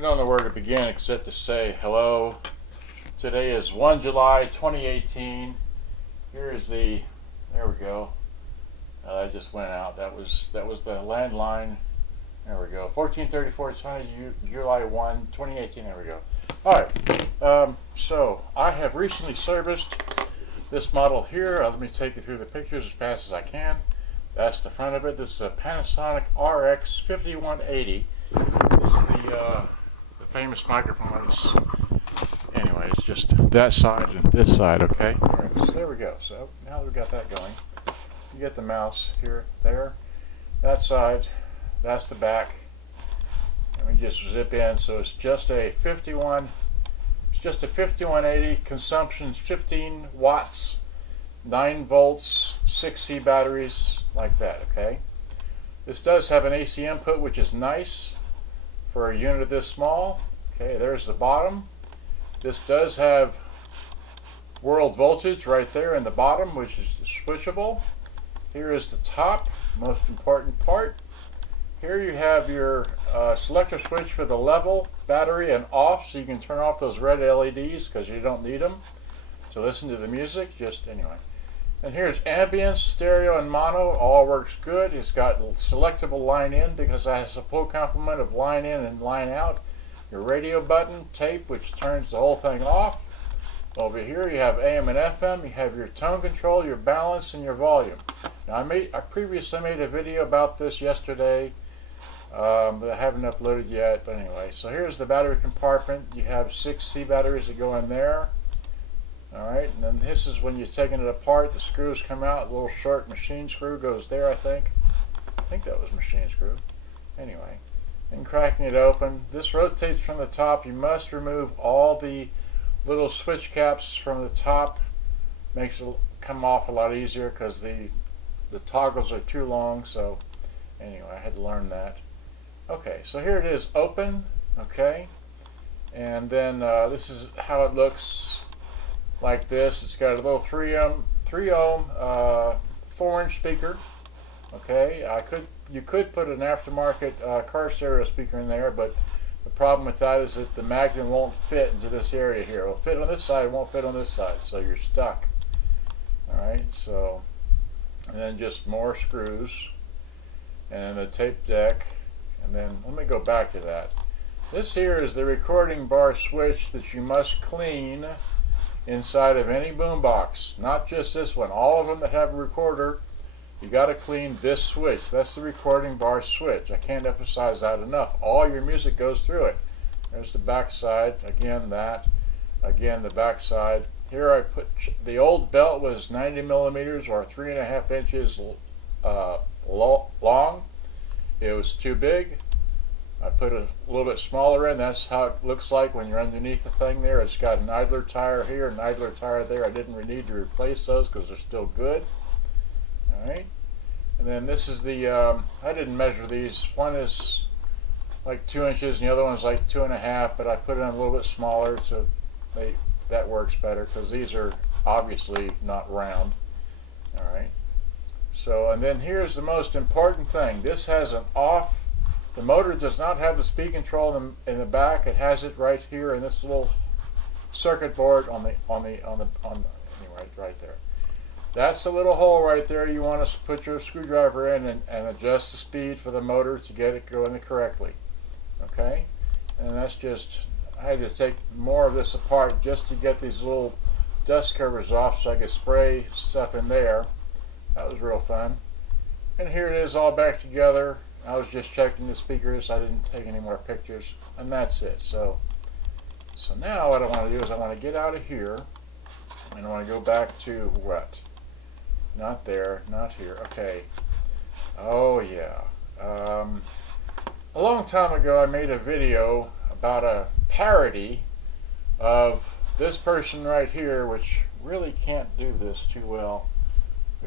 I don't know where to begin except to say hello. Today is 1 July 2018. Here is the, there we go. That just went out. That was the landline. There we go. 1434 July 1, 2018. There we go. Alright, so I have recently serviced this model here. Let me take you through the pictures as fast as I can. That's the front of it. This is a Panasonic RX-5180. This is the famous microphones. Anyway, it's just that side and this side, okay? Alright, so there we go. So now that we've got that going, you get the mouse here, there. That side, that's the back. And we just zip in, so it's just a 5180, consumption's 15 watts, 9 volts, 6C batteries, like that, okay? This does have an AC input, which is nice for a unit this small. Okay, there's the bottom. This does have world voltage right there in the bottom, which is switchable. Here is the top, most important part. Here you have your selector switch for the level, battery, and off, so you can turn off those red LEDs because you don't need them to listen to the music, just anyway. And here's ambience, stereo, and mono. All works good. It's got selectable line in because it has a full complement of line in and line out. Your radio button, tape, which turns the whole thing off. Over here you have AM and FM. You have your tone control, your balance, and your volume. Now I previously made a video about this yesterday, but I haven't uploaded yet. But anyway, so here's the battery compartment. You have 6C batteries that go in there. Alright, and then this is when you're taking it apart, the screws come out, a little short machine screw goes there, I think that was machine screw. Anyway, and cracking it open, this rotates from the top. You must remove all the little switch caps from the top. Makes it come off a lot easier because the toggles are too long, so anyway, I had to learn that. Okay, so here it is open, okay, and then this is how it looks. Like this. It's got a little 3 ohm 4-inch speaker. Okay, you could put an aftermarket car stereo speaker in there, but the problem with that is that the magnet won't fit into this area here. It'll fit on this side, it won't fit on this side, so you're stuck. Alright, so, and then just more screws, and the tape deck, and then let me go back to that. This here is the recording bar switch that you must clean inside of any boombox, not just this one. All of them that have a recorder, you got to clean this switch. That's the recording bar switch. I can't emphasize that enough. All your music goes through it. There's the back side, again that, again the back side. Here I put, the old belt was 90 millimeters or 3.5 inches long. It was too big. I put a little bit smaller in. That's how it looks like when you're underneath the thing there. It's got an idler tire here, an idler tire there. I didn't need to replace those because they're still good. Alright. And then this is the, I didn't measure these. One is like 2 inches and the other one's like 2.5, but I put it on a little bit smaller so that works better because these are obviously not round. Alright. So, and then here's the most important thing. This has an off. The motor does not have the speed control in the back. It has it right here in this little circuit board anyway, right there. That's the little hole right there. You want to put your screwdriver in and adjust the speed for the motor to get it going correctly. Okay, and that's just, I had to take more of this apart just to get these little dust covers off so I could spray stuff in there. That was real fun. And here it is all back together. I was just checking the speakers. I didn't take any more pictures, and that's it. So now what I want to do is I want to get out of here, and I want to go back to what? Not there, not here. Okay. Oh yeah. A long time ago, I made a video about a parody of this person right here, which really can't do this too well.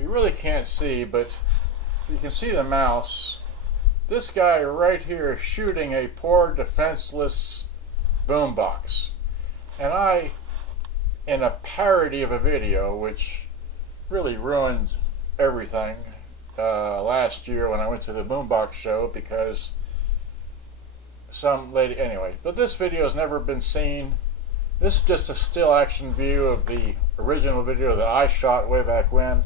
You really can't see, but you can see the mouse. This guy right here is shooting a poor defenseless boombox. And I, in a parody of a video, which really ruined everything last year when I went to the boombox show, because some lady, anyway. But this video has never been seen. This is just a still action view of the original video that I shot way back when.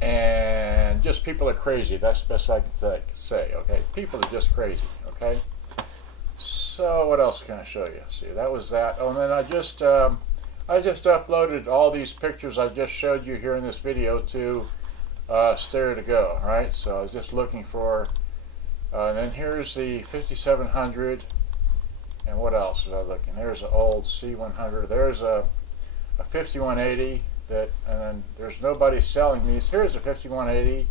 And just people are crazy. That's the best I can say, okay? People are just crazy, okay? So what else can I show you? See, that was that. Oh, and then I just uploaded all these pictures I just showed you here in this video to Stereo to Go, right? So I was just looking for, and then here's the 5700, and what else was I looking? There's an old C100. There's a 5180 that, and then there's nobody selling these. Here's a 5180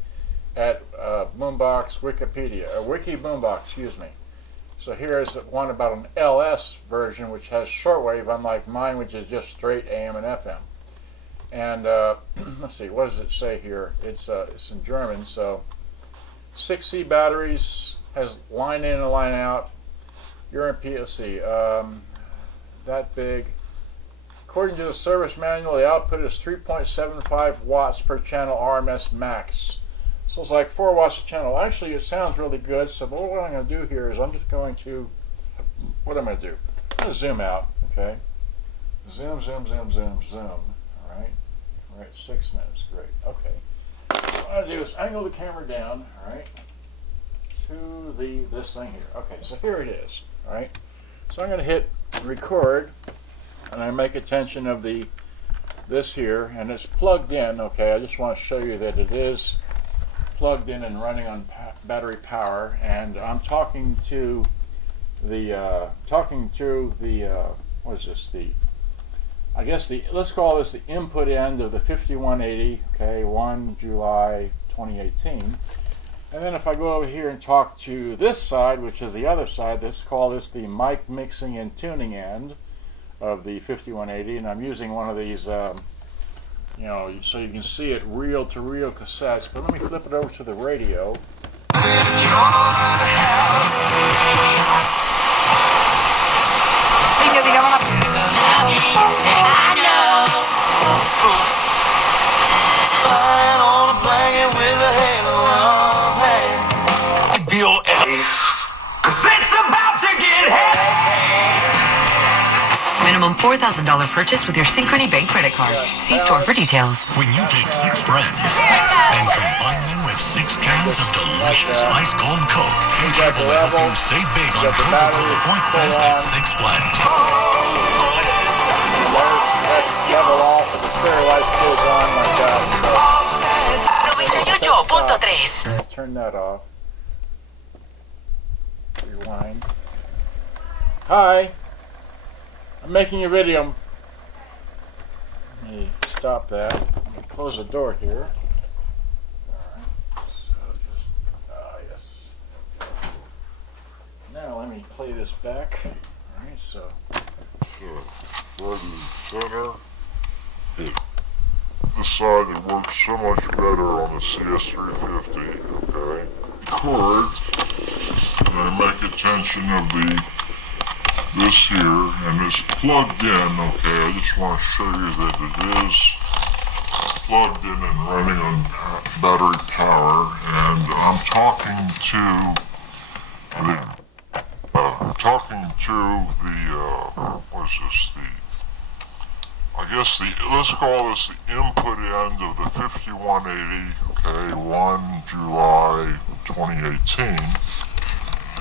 at Boombox Wikipedia, or Wiki Boombox, excuse me. So here's one about an LS version, which has shortwave, unlike mine, which is just straight AM and FM. And let's see, what does it say here? It's in German. So 6C batteries, has line in and line out. You're in PLC. That big. According to the service manual, the output is 3.75 watts per channel RMS max. So it's like 4 watts a channel. Actually, it sounds really good. So what I'm going to do here is I'm just going to, what am I going to do? I'm going to zoom out, okay? Zoom, zoom, zoom, zoom, zoom. All right. We're at 6 minutes. Great. Okay. What I'm going to do is angle the camera down, all right, to this thing here. Okay, so here it is, all right? So I'm going to hit record, and I make attention of this here, and it's plugged in, okay? I just want to show you that it is plugged in and running on battery power, and I'm talking to the what is this, I guess let's call this the input end of the 5180, okay, 1 July 2018. And then if I go over here and talk to this side, which is the other side, let's call this the mic mixing and tuning end of the 5180, and I'm using one of these you know, so you can see it reel-to-reel cassettes. But let me flip it over to the radio. Minimum $4,000 purchase with your Synchrony Bank credit card. See store for details. When you take 6 friends and combine them with 6 cans of delicious ice cold Coke, it's able to help you save big on Coca-Cola Point Fest at Six Flags. Level off and the clear light goes on like that. 98.3. Turn that off. Rewind. Hi. I'm making a video. Let me stop that. Let me close the door here. Alright, so just, yes. Now let me play this back. Alright, so. Right in the center. This side that works so much better on the CS350, okay? Record, and I make attention of this here, and it's plugged in, okay? I just want to show you that it is plugged in and running on battery power, and I'm talking to what is this, I guess let's call this the input end of the 5180, okay, 1 July 2018.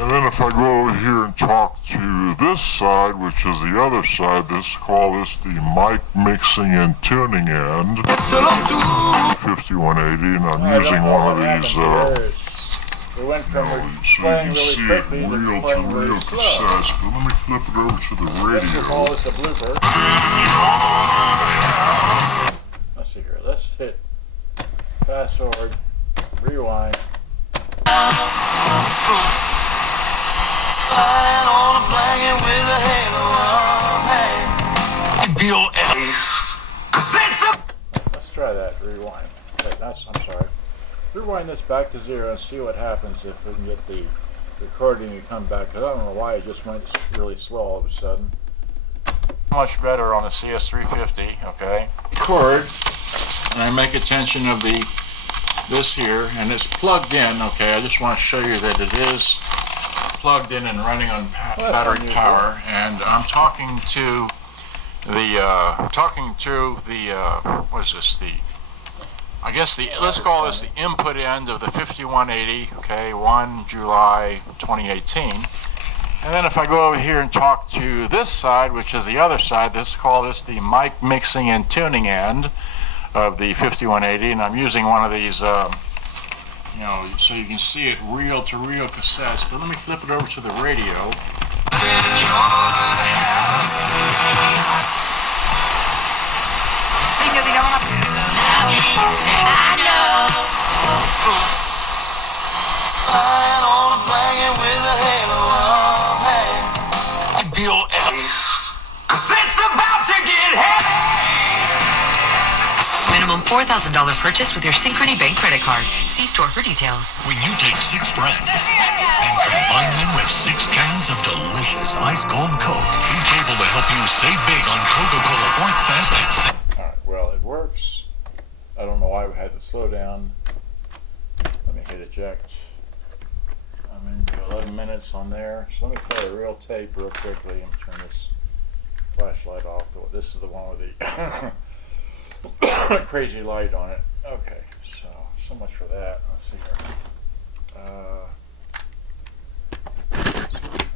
And then if I go over here and talk to this side, which is the other side, let's call this the mic mixing and tuning end, 5180, and I'm using one of these, we went from so you playing can really see it quickly to reel playing to really reel slow. cassettes, but let me flip it over to the Let's radio. call this a blooper. Let's see here. Let's hit fast forward, rewind. Let's try that. Rewind. Wait, I'm sorry. Rewind this back to 0 and see what happens if we can get the recording to come back. I don't know why it just went really slow all of a sudden. Much better on the CS350, okay? Record, and I make attention of this here, and it's plugged in, okay? I just want to show you that it is plugged in and running on battery power, and I'm talking to the what is this, I guess let's call this the input end of the 5180, okay, 1 July 2018. And then if I go over here and talk to this side, which is the other side, let's call this the mic mixing and tuning end of the 5180, and I'm using one of these, you know, so you can see it reel-to-reel cassettes. But let me flip it over to the radio. Minimum $4,000 purchase with your Synchrony Bank credit card. See store for details. When you take 6 friends and combine them with 6 cans of delicious ice cold Coke, each able to help you save big on Coca-Cola Breakfast at 6. Alright, well, it works. I don't know why we had to slow down. Let me hit eject. I'm into 11 minutes on there. So let me play a real tape real quickly and turn this flashlight off. This is the one with the crazy light on it. Okay, so much for that. Let's see here.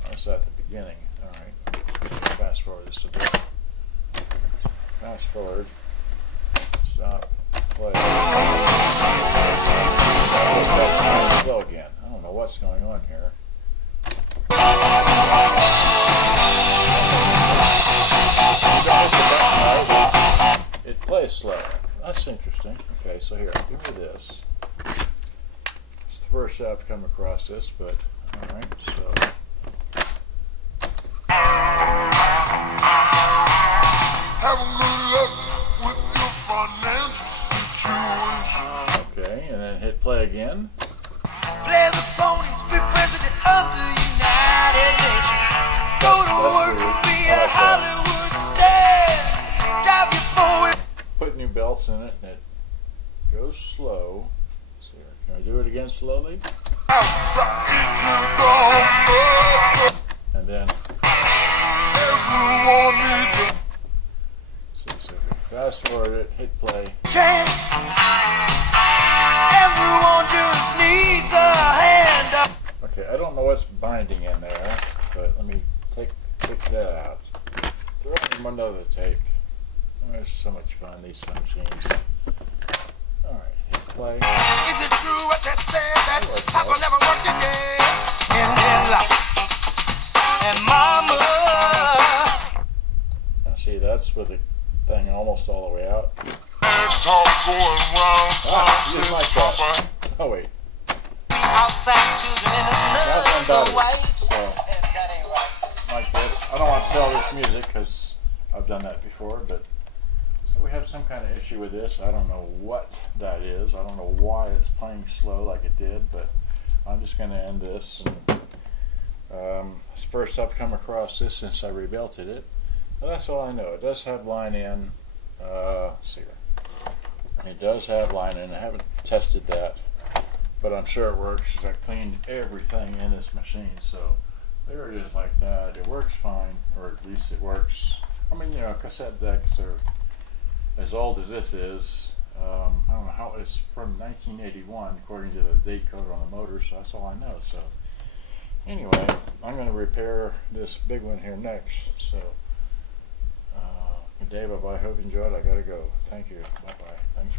That's at the beginning. Alright. Fast forward this a bit. Fast forward. Stop. Play. Slow again. I don't know what's going on here. It plays slow. That's interesting. Okay, so here, give me this. It's the first time I've come across this, but alright, so. Have a good luck with your financial situation. Okay, and then hit play again. Play the ponies, be president of the United Nations. Go to work and be a Hollywood star. Drive your forward. Put new belts in it, and it goes slow. Let's see here. Can I do it again slowly? And then. So fast forward it, hit play. Chance. Everyone just needs a hand up. Okay, I don't know what's binding in there, but let me take that out. Throw in another tape. Oh, it's so much fun, these machines. Alright, hit play. Is it true what they say that Papa never worked again? And Mama. Now see, that's with the thing almost all the way out. Talk going round town, Here's my Papa. Oh wait, Outside children in that's on another battery. way. So, like this. I don't want to sell this music because I've done that before, but so we have some kind of issue with this. I don't know what that is. I don't know why it's playing slow like it did, but I'm just going to end this. And, it's the first I've come across this since I rebuilt it. Well, that's all I know. It does have line in. Let's see here. It does have line in. I haven't tested that, but I'm sure it works because I cleaned everything in this machine. So there it is like that. It works fine, or at least it works. I mean, you know, cassette decks are as old as this is. I don't know how it's from 1981 according to the date code on the motor, so that's all I know. So anyway, I'm going to repair this big one here next. So Dave, I hope you enjoyed. I got to go. Thank you. Bye bye. Thanks.